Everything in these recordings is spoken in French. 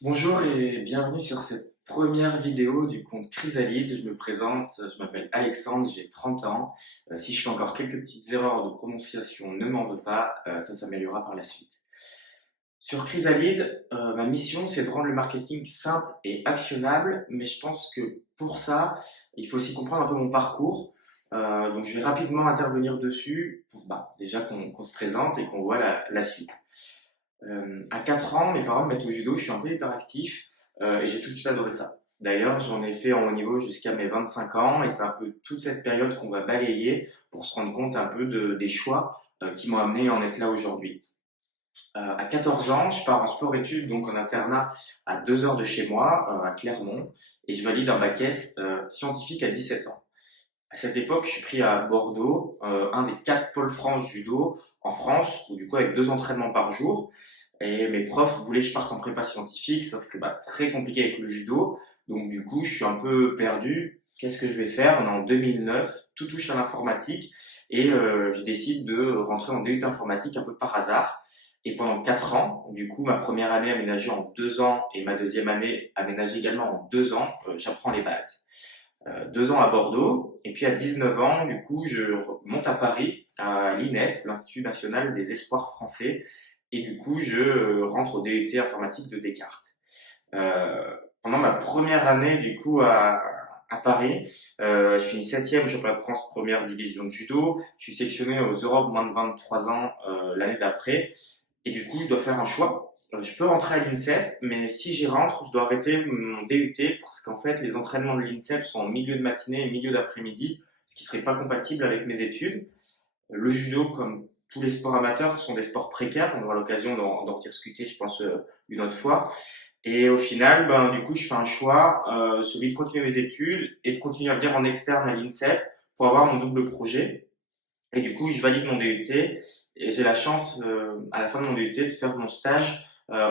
Bonjour et bienvenue sur cette première vidéo du compte Chrysalide. Je me présente, je m'appelle Alexandre, j'ai 30 ans. Si je fais encore quelques petites erreurs de prononciation, ne m'en veux pas, ça s'améliorera par la suite. Sur Chrysalide, ma mission c'est de rendre le marketing simple et actionnable, mais je pense que pour ça, il faut aussi comprendre un peu mon parcours. Donc je vais rapidement intervenir dessus pour déjà qu'on se présente et qu'on voit la suite. À 4 ans, mes parents me mettent au judo, je suis un peu hyperactif et j'ai tout de suite adoré ça. D'ailleurs, j'en ai fait en haut niveau jusqu'à mes 25 ans et c'est un peu toute cette période qu'on va balayer pour se rendre compte un peu des choix qui m'ont amené à en être là aujourd'hui. À 14 ans, je pars en sport-études, donc en internat à 2 heures de chez moi, à Clermont, et je valide un bac S scientifique à 17 ans. À cette époque, je suis pris à Bordeaux, un des 4 pôles France judo en France, où du coup avec 2 entraînements par jour. Et mes profs voulaient que je parte en prépa scientifique, sauf que très compliqué avec le judo. Donc du coup, je suis un peu perdu. Qu'est-ce que je vais faire? On est en 2009, tout touche à l'informatique, et je décide de rentrer en DUT informatique un peu par hasard. Et pendant 4 ans, du coup, ma première année aménagée en 2 ans et ma deuxième année aménagée également en 2 ans, j'apprends les bases. 2 ans à Bordeaux, et puis à 19 ans, du coup, je monte à Paris, à l'INEF, l'Institut National des Espoirs Français, et du coup, je rentre au DUT informatique de Descartes. Pendant ma première année, du coup, à Paris, je finis 7e au championnat de France première division de judo, je suis sélectionné aux Europes moins de 23 ans l'année d'après, et du coup, je dois faire un choix. Je peux rentrer à l'INSEP, mais si j'y rentre, je dois arrêter mon DUT parce qu'en fait, les entraînements de l'INSEP sont en milieu de matinée et milieu d'après-midi, ce qui serait pas compatible avec mes études. Le judo, comme tous les sports amateurs, sont des sports précaires. On aura l'occasion d'en rediscuter, je pense, une autre fois. Et au final, du coup, je fais un choix, celui de continuer mes études et de continuer à venir en externe à l'INSEP pour avoir mon double projet. Et du coup, je valide mon DUT et j'ai la chance, à la fin de mon DUT, de faire mon stage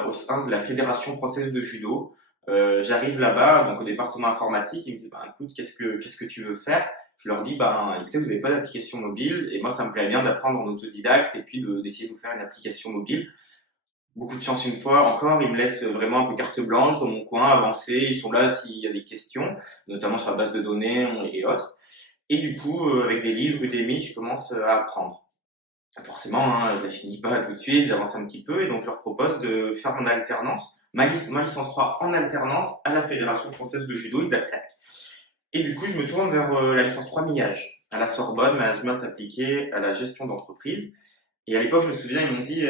au sein de la Fédération française de judo. J'arrive là-bas, donc au département informatique, ils me disent, écoute, qu'est-ce que tu veux faire? Je leur dis, écoutez, vous n'avez pas d'application mobile et moi, ça me plaît bien d'apprendre en autodidacte et puis d'essayer de vous faire une application mobile. Beaucoup de chance une fois encore, ils me laissent vraiment un peu carte blanche dans mon coin, avancer. Ils sont là s'il y a des questions, notamment sur la base de données et autres. Et du coup, avec des livres Udemy, je commence à apprendre. Forcément, je la finis pas tout de suite, j'avance un petit peu et donc je leur propose de faire mon alternance, ma licence 3 en alternance à la Fédération française de judo, ils acceptent. Et du coup, je me tourne vers la licence 3 MIAGE, à la Sorbonne, management appliqué à la gestion d'entreprise. Et à l'époque, je me souviens, ils m'ont dit,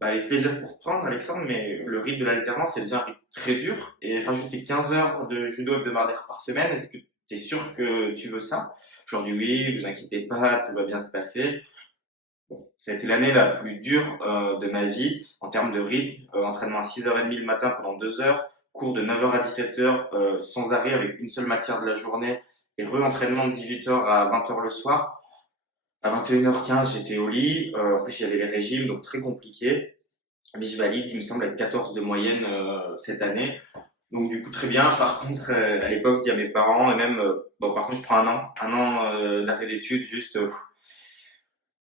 avec plaisir pour te prendre, Alexandre, mais le rythme de l'alternance, c'est déjà un rythme très dur. Et rajouter 15 heures de judo hebdomadaire par semaine, est-ce que tu es sûr que tu veux ça? Je leur dis oui, vous inquiétez pas, tout va bien se passer. Bon, ça a été l'année la plus dure de ma vie en termes de rythme. Entraînement à 6h30 le matin pendant 2 heures, cours de 9h à 17h sans arrêt avec une seule matière de la journée et re-entraînement de 18h à 20h le soir. À 21h15, j'étais au lit. En plus, il y avait les régimes, donc très compliqué. Mais je valide, il me semble, avec 14 de moyenne cette année. Donc du coup, très bien. Par contre, à l'époque, je dis à mes parents, et même, par contre, je prends un an d'arrêt d'études, juste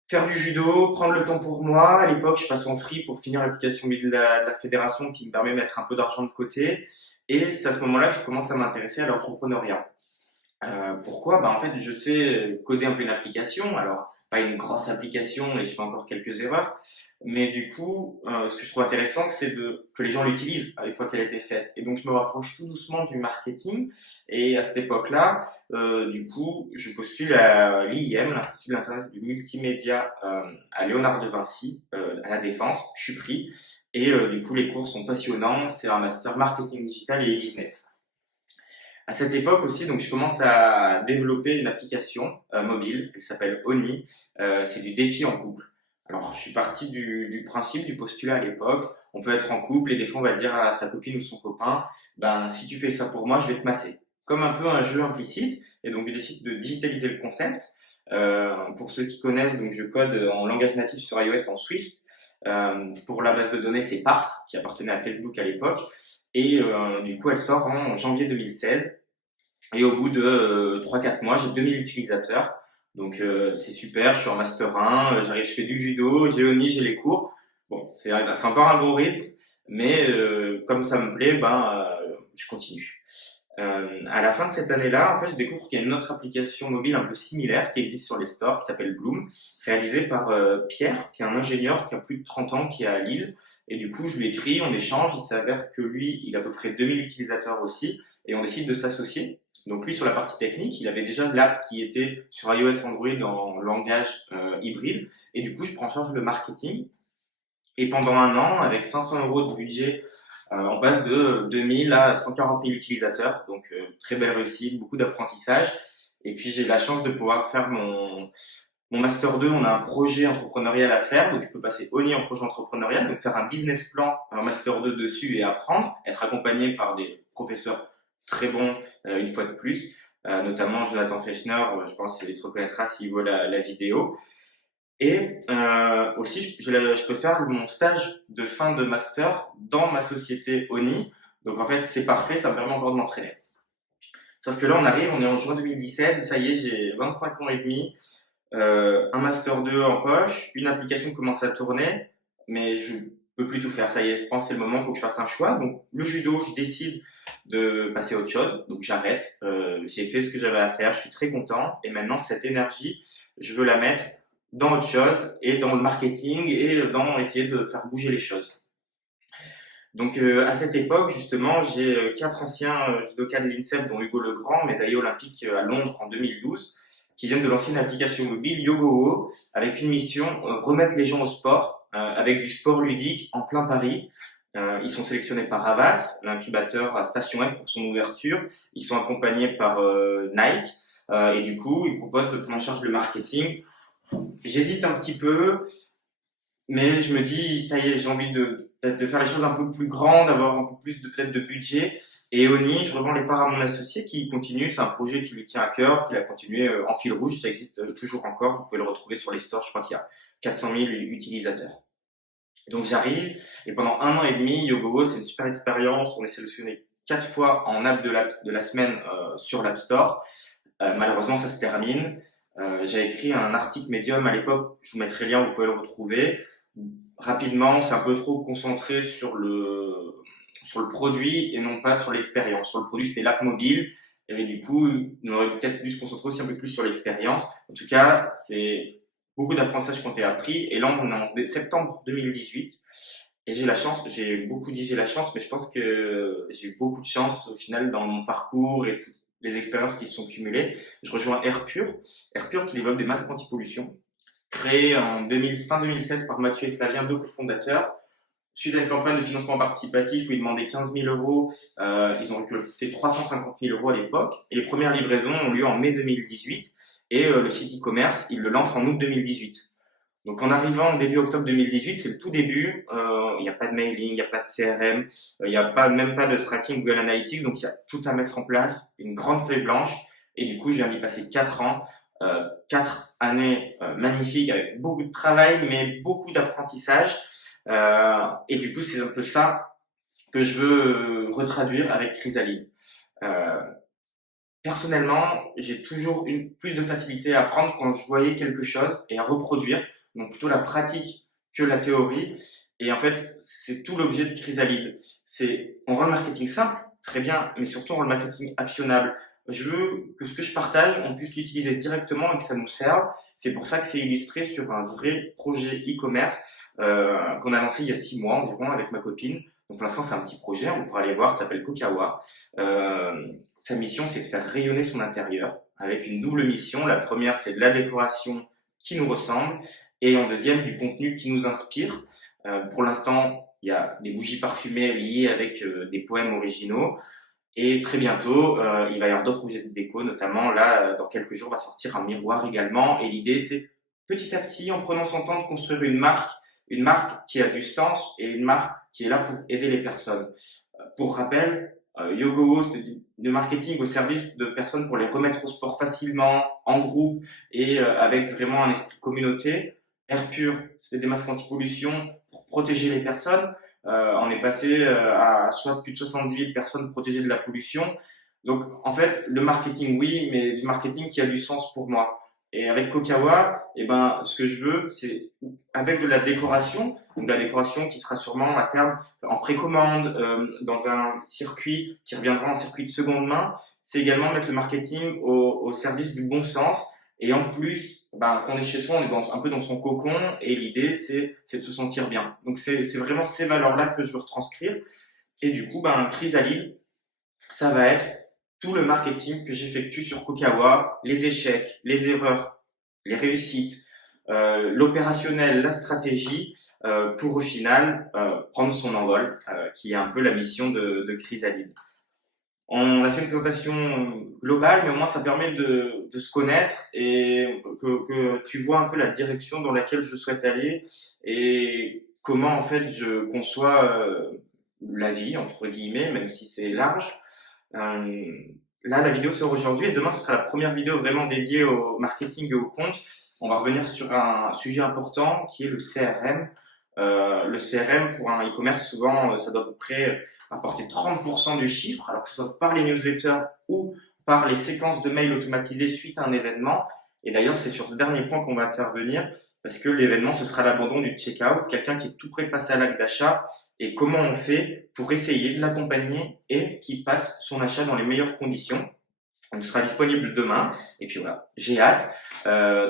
faire du judo, prendre le temps pour moi. À l'époque, je passe en free pour finir l'application de la fédération qui me permet de mettre un peu d'argent de côté. Et c'est à ce moment-là que je commence à m'intéresser à l'entrepreneuriat. Pourquoi? En fait, je sais coder un peu une application. Alors, pas une grosse application et je fais encore quelques erreurs. Mais du coup, ce que je trouve intéressant, c'est que les gens l'utilisent une fois qu'elle a été faite. Et donc, je me rapproche tout doucement du marketing. Et à cette époque-là, du coup, je postule à l'IIM, l'Institut de l'Internet du Multimédia, à Léonard de Vinci, à la Défense. Je suis pris. Et du coup, les cours sont passionnants. C'est un master marketing digital et business. À cette époque aussi, donc je commence à développer une application mobile, elle s'appelle Oni. C'est du défi en couple. Alors, je suis parti du principe, du postulat à l'époque. On peut être en couple et des fois on va dire à sa copine ou son copain, si tu fais ça pour moi, je vais te masser. Comme un peu un jeu implicite. Et donc je décide de digitaliser le concept. Pour ceux qui connaissent, donc je code en langage natif sur iOS en Swift. Pour la base de données, c'est Parse, qui appartenait à Facebook à l'époque. Et du coup, elle sort en janvier 2016. Et au bout de 3-4 mois, j'ai 2000 utilisateurs. Donc c'est super, je suis en master 1, j'arrive, je fais du judo, j'ai Oni, j'ai les cours. Bon, c'est encore un bon rythme, mais comme ça me plaît, je continue. À la fin de cette année-là, en fait, je découvre qu'il y a une autre application mobile un peu similaire qui existe sur les stores, qui s'appelle Bloom, réalisée par Pierre, qui est un ingénieur qui a plus de 30 ans, qui est à Lille. Et du coup, je lui écris, on échange. Il s'avère que lui, il a à peu près 2000 utilisateurs aussi, et on décide de s'associer. Donc lui, sur la partie technique, il avait déjà l'app qui était sur iOS Android en langage hybride. Et du coup, je prends en charge le marketing. Et pendant un an, avec 500 € de budget, on passe de 2000 à 140 000 utilisateurs. Donc, très belle réussite, beaucoup d'apprentissage. Et puis, j'ai la chance de pouvoir faire mon Master 2. On a un projet entrepreneurial à faire. Donc, je peux passer ONI en projet entrepreneurial, donc faire un business plan, un Master 2 dessus et apprendre, être accompagné par des professeurs très bons, une fois de plus. Notamment Jonathan Fechner, je pense qu'il se reconnaîtra s'il voit la vidéo. Et aussi, je peux faire mon stage de fin de master dans ma société ONI. Donc en fait, c'est parfait, ça me permet encore de m'entraîner. Sauf que là, on est en juin 2017, ça y est, j'ai 25 ans et demi, un master 2 en poche, une application commence à tourner, mais je peux plus tout faire. Ça y est, je pense que c'est le moment, il faut que je fasse un choix. Donc le judo, je décide de passer à autre chose, donc j'arrête. J'ai fait ce que j'avais à faire, je suis très content. Et maintenant, cette énergie, je veux la mettre dans autre chose et dans le marketing et dans essayer de faire bouger les choses. Donc à cette époque, justement, j'ai 4 anciens judokas de l'INSEP, dont Hugo Legrand, médaillé olympique à Londres en 2012, qui viennent de lancer une application mobile, YoGoO, avec une mission, remettre les gens au sport, avec du sport ludique en plein Paris. Ils sont sélectionnés par Havas, l'incubateur à Station F pour son ouverture. Ils sont accompagnés par Nike, et du coup, ils proposent de prendre en charge le marketing. J'hésite un petit peu, mais je me dis, ça y est, j'ai envie de faire les choses un peu plus grandes, d'avoir un peu plus peut-être de budget. Et Oni, je revends les parts à mon associé qui continue. C'est un projet qui lui tient à cœur, qu'il a continué en fil rouge. Ça existe toujours encore. Vous pouvez le retrouver sur les stores. Je crois qu'il y a 400 000 utilisateurs. Donc j'arrive et pendant 1 an et demi, YoGoO, c'est une super expérience. On est sélectionné 4 fois en app de la semaine sur l'App Store. Malheureusement, ça se termine. J'ai écrit un article Medium à l'époque, je vous mettrai le lien, vous pouvez le retrouver. Rapidement, c'est un peu trop concentré sur le produit et non pas sur l'expérience. Sur le produit, c'était l'app mobile, et du coup, on aurait peut-être dû se concentrer aussi un peu plus sur l'expérience. En tout cas, c'est beaucoup d'apprentissages qui ont été appris, et là, on est en septembre 2018, et j'ai la chance, j'ai beaucoup dit j'ai la chance, mais je pense que j'ai eu beaucoup de chance au final dans mon parcours et toutes les expériences qui se sont cumulées. Je rejoins Airpure qui développe des masques anti-pollution, créé en fin 2016 par Mathieu et Flavien, 2 cofondateurs. Suite à une campagne de financement participatif où ils demandaient 15 000 €, ils ont récolté 350 000 € à l'époque. Et les premières livraisons ont lieu en mai 2018. Et le site e-commerce, ils le lancent en août 2018. Donc en arrivant au début octobre 2018, c'est le tout début, il n'y a pas de mailing, il n'y a pas de CRM, il n'y a même pas de tracking Google Analytics, donc il y a tout à mettre en place, une grande feuille blanche, et du coup je viens d'y passer 4 ans, 4 années magnifiques avec beaucoup de travail mais beaucoup d'apprentissage, et du coup c'est un peu ça que je veux retraduire avec Chrysalide. Personnellement, j'ai toujours plus de facilité à apprendre quand je voyais quelque chose et à reproduire, donc plutôt la pratique que la théorie. Et en fait, c'est tout l'objet de Chrysalide. On rend le marketing simple, très bien, mais surtout on rend le marketing actionnable. Je veux que ce que je partage, on puisse l'utiliser directement et que ça nous serve. C'est pour ça que c'est illustré sur un vrai projet e-commerce qu'on a lancé il y a 6 mois environ avec ma copine. Donc pour l'instant, c'est un petit projet, on pourra aller voir, ça s'appelle Kokawa. Sa mission, c'est de faire rayonner son intérieur avec une double mission. La première, c'est de la décoration qui nous ressemble, et en deuxième, du contenu qui nous inspire. Pour l'instant, il y a des bougies parfumées liées avec des poèmes originaux. Et très bientôt, il va y avoir d'autres objets de déco, notamment là, dans quelques jours, va sortir un miroir également. Et l'idée, c'est petit à petit, en prenant son temps, de construire une marque qui a du sens et une marque qui est là pour aider les personnes. Pour rappel, YoGoO, c'était du marketing au service de personnes pour les remettre au sport facilement, en groupe et avec vraiment un esprit de communauté. Airpure, c'était des masques anti-pollution pour protéger les personnes. On est passé à plus de 70 000 personnes protégées de la pollution. Donc, en fait, le marketing, oui, mais du marketing qui a du sens pour moi. Et avec Kokawa, ce que je veux, c'est avec de la décoration, donc de la décoration qui sera sûrement à terme en précommande, dans un circuit qui reviendra en circuit de seconde main, c'est également mettre le marketing au service du bon sens. Et en plus, quand on est chez soi, on est un peu dans son cocon, et l'idée, c'est de se sentir bien. Donc c'est vraiment ces valeurs-là que je veux retranscrire. Et du coup, Chrysalide, ça va être tout le marketing que j'effectue sur Kokawa, les échecs, les erreurs, les réussites, l'opérationnel, la stratégie, pour au final prendre son envol, qui est un peu la mission de Chrysalide. On a fait une présentation globale, mais au moins ça permet de se connaître et que tu vois un peu la direction dans laquelle je souhaite aller et comment en fait je conçois la vie, entre guillemets, même si c'est large. Euh, Là, la vidéo sort aujourd'hui et demain, ce sera la première vidéo vraiment dédiée au marketing et au compte. On va revenir sur un sujet important qui est le CRM. Le CRM, pour un e-commerce, souvent, ça doit à peu près apporter 30% du chiffre, alors que ce soit par les newsletters ou par les séquences de mails automatisées suite à un événement. Et d'ailleurs, c'est sur ce dernier point qu'on va intervenir, parce que l'événement, ce sera l'abandon du checkout, quelqu'un qui est tout près de passer à l'acte d'achat, et comment on fait pour essayer de l'accompagner et qu'il passe son achat dans les meilleures conditions. Donc, ce sera disponible demain. Et puis voilà, j'ai hâte.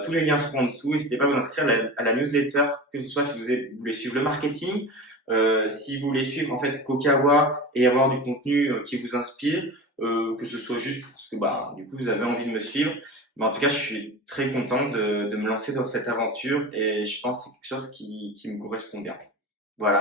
Tous les liens seront en dessous. N'hésitez pas à vous inscrire à la newsletter, que ce soit si vous voulez suivre le marketing, si vous voulez suivre en fait Kokawa et avoir du contenu qui vous inspire, que ce soit juste parce que du coup vous avez envie de me suivre. Mais en tout cas, je suis très content de me lancer dans cette aventure et je pense que c'est quelque chose qui me correspond bien. Voilà.